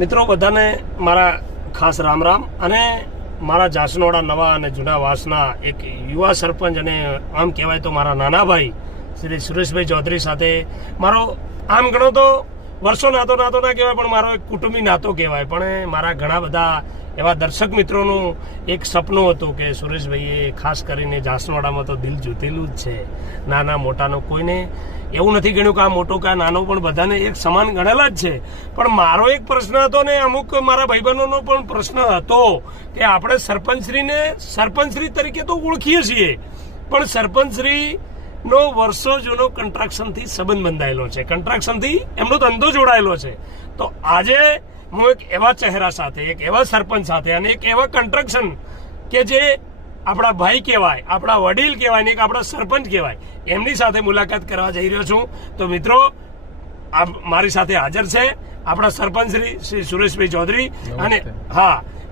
મિત્રો બધાને મારા ખાસ રામ રામ અને મારા જાસનોડા નવા અને જૂના વાસના એક યુવા સરપંચ અને આમ કહેવાય તો મારા નાના ભાઈ શ્રી સુરેશભાઈ ચૌધરી સાથે મારો આમ ગણો તો વર્ષો નાતો ના કહેવાય પણ મારો એક કુટુંબી નાતો કહેવાય. પણ મારા ઘણા બધા એવા દર્શક મિત્રોનું એક સપનું હતું કે સુરેશભાઈએ ખાસ કરીને જાસનોડામાં તો દિલ જીતેલું જ છે. નાના મોટાનો કોઈને એવું નથી ગણ્યું કે આ મોટો કે આ નાનો, પણ બધાને એક સમાન ગણેલા જ છે. પણ મારો એક પ્રશ્ન હતો ને અમુક મારા ભાઈબંધોનો પણ પ્રશ્ન હતો કે આપણે સરપંચશ્રી તરીકે તો ઓળખીએ છીએ, પણ સરપંચશ્રીનો વર્ષો જૂનો કન્ટ્રાક્શનથી સંબંધ બંધાયેલો છે, કન્ટ્રાક્શનથી એમનો ધંધો જોડાયેલો છે. તો આજે હું એક એવા ચહેરા સાથે, એક એવા સરપંચ સાથે અને એક એવા કન્ટ્રાક્શન કે જે આપણા ભાઈ કહેવાય, આપણા વડીલ કહેવાય ને એક આપણા સરપંચ કહેવાય, એમની સાથે મુલાકાત કરવા જઈ રહ્યો છું. તો મિત્રો આ મારી સાથે હાજર છે આપણા સરપંચ શ્રી સુરેશભાઈ ચૌધરી અને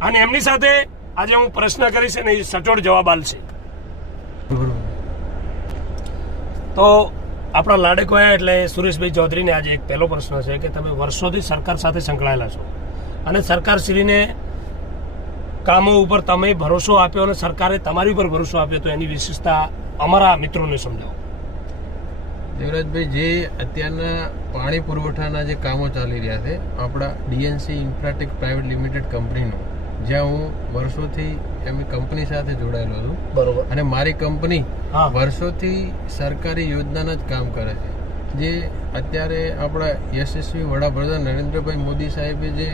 અને એમની સાથે આજે હું પ્રશ્ન કરીશ અને સચોટ જવાબ આપશે. તો આપણા લાડકવાયા એટલે સુરેશભાઈ ચૌધરીને આજે એક પહેલો પ્રશ્ન છે કે તમે વર્ષોથી સરકાર સાથે સંકળાયેલા છો અને સરકારશ્રીને કામો ઉપર તમે ભરોસો આપ્યો અને સરકારે તમારી ઉપર ભરોસો આપ્યો, તો એની વિશેષતા અમારા મિત્રોને સમજાવો. દેવરાજભાઈ, જે અત્યારના પાણી પુરવઠાના જે કામો ચાલી રહ્યા છે આપણા ડીએનસી ઇન્ફ્રાટેક પ્રાઇવેટ લિમિટેડ કંપનીનું, જ્યાં હું વર્ષોથી એમની કંપની સાથે જોડાયેલો છું. બરોબર. અને મારી કંપની વર્ષોથી સરકારી યોજનાના જ કામ કરે છે. જે અત્યારે આપણા યશસ્વી વડાપ્રધાન નરેન્દ્રભાઈ મોદી સાહેબે જે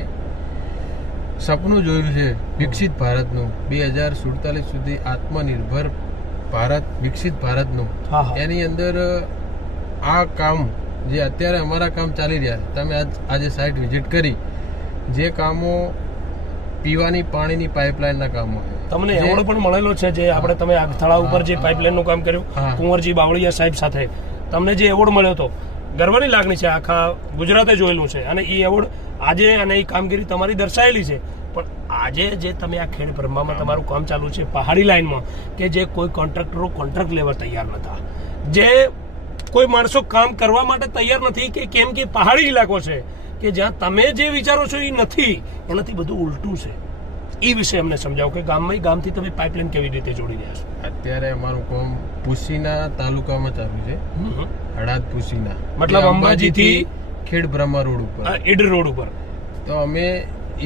સપનું જોયું છે વિકસિત ભારતનું, 2047 સુધી આત્મનિર્ભર ભારત, વિકસિત ભારતનું, એની અંદર આ કામ જે અત્યારે અમારા કામ ચાલી રહ્યા છે, તમે આજે સાઇટ વિઝિટ કરી, જે કામો પીવાની પાણીની પાઇપલાઇનના કામો છે. તમને એવોર્ડ પણ મળેલો છે જે આપણે તમે તળાવ ઉપર જે પાઇપલાઇનનું કામ કર્યું કુંવરજી બાવળિયા સાહેબ સાથે, તમને જે એવોર્ડ મળ્યો હતો, ગર્વની લાગણી છે, આખા ગુજરાતે જોયેલું છે અને એ એવોર્ડ આજે અને એ કામગીરી તમારી દર્શાવેલી છે. પણ આજે જે તમે આ ખેડ બ્રહ્મામાં તમારું કામ ચાલુ છે પહાડી લાઇનમાં, કે જે કોઈ કોન્ટ્રાક્ટરો કોન્ટ્રાક્ટ લેવા તૈયાર નતા, જે કોઈ માણસો કામ કરવા માટે તૈયાર નથી, કે કેમ કે પહાડી ઇલાકો છે કે જ્યાં તમે જે વિચારો છો એ નથી, એનાથી બધું ઉલટું છે. એ વિશે અમને સમજાવો કે ગામથી તમે પાઇપલાઇન કેવી રીતે જોડી રહ્યા છો. અત્યારે અમારું કામ પુસીના તાલુકામાં ચાલુ છે, હળાદ પુસીના, મતલબ અંબાજીથી ખેડ બ્રહ્મા રોડ ઉપર, ઈડર રોડ ઉપર. તો અમે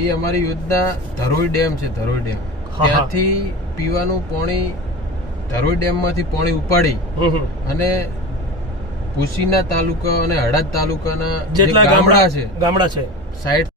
એ અમારી યોજના ધરોઈ ડેમ છે, ધરોઈ ડેમ, ત્યાંથી પીવાનું પાણી ધરોઈ ડેમ માંથી પાણી ઉપાડી અને પુસીના તાલુકા અને હળાદ તાલુકાના જે ગામડા છે 60